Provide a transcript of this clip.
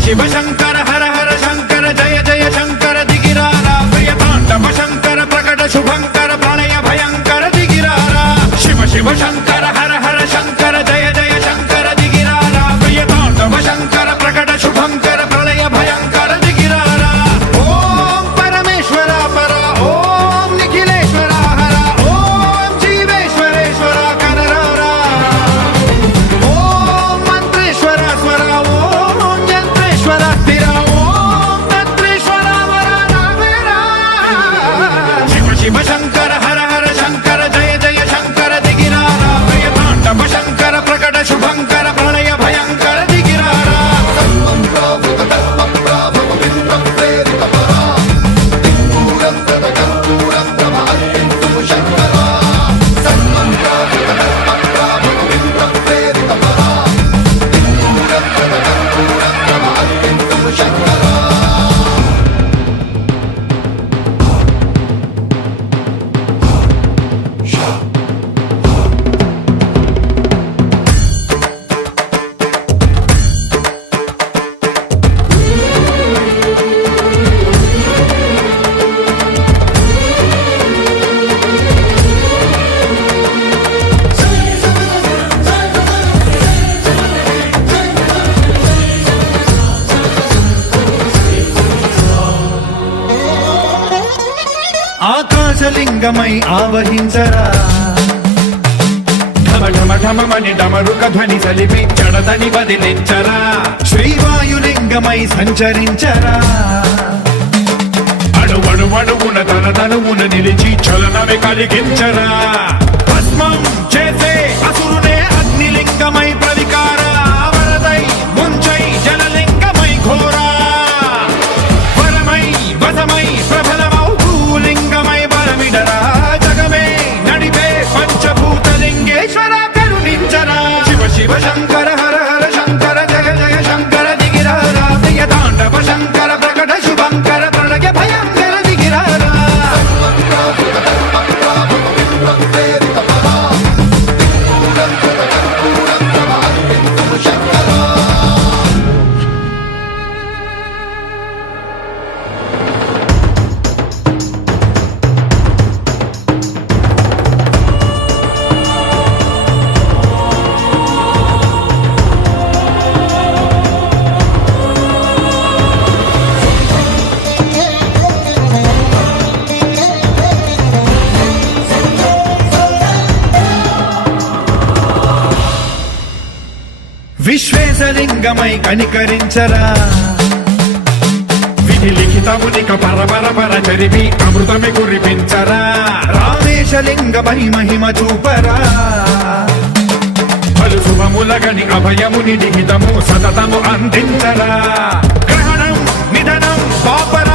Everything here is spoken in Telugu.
శివ శంకర హర హర శంకర జయ జయ శంకర దిగిరారా ప్రియతాండవ శంకర ప్రకట శుభంకర ప్రళయ భయంకర దిగిరారా శివ శివ శంకర హర హర శంకర జయ జయ శంకర దిగిరారా ప్రియతాండవ శంకర ప్రకట శుభంకర ప్రళయ భయంకర దిగిరారా ఓం పరమేశ్వర పర ఓం నిఖిలేశ్వర హర ఓం జీవేశ్వరేశ్వర కరరారా ఓం మంత్రేశ్వర స్వర ఓం యంత్రేశ్వర స్థిర ఓం తంత్రేశ్వర వర రామేరా శివ శివ శంకర హర హర శంకర జయ జయ శంకర దిగిరారా ప్రియతాండవ శంకర ప్రకట శుభంకర ప్రళయ భయంకర దిగిరారా ఆకాశలింగమై ఆవహించరా ఢమ ఢమ ఢమమని డమరుక ధ్వని సలిపి జడదని వదిలించరా శ్రీవాయులింగమై సంచరించరా అణువణువున తన తనువున నిలిచి చలనమే కలిగించరా భస్మం చేసే అసురునే అగ్నిలింగమై ప్రవికార వరదై ముంచై జలలింగమై ఘోరా వరమై వసమై ప్రబలమౌ భూలింగమై బలమిడరా జగమే నడిపే పంచభూతలింగేశ్వర కరుణించరా శివ శివ శంకర హర హర శంకర జయ జయ శంకర దిగిరారా ప్రియతాండవ శంకర ప్రకట శుభంకర ప్రళయ భయంకర దిగిరారా విశ్వేశలింగమై కనికరించరా విధి లిఖితమునిక పరపర చరిపి అమృతమి కురిపించరా రామేశలింగమై మహిమ చూపరా పలు శుభములగని అభయముని లిఖితము సతతము అందించరా గ్రహణం నిధనం పాపర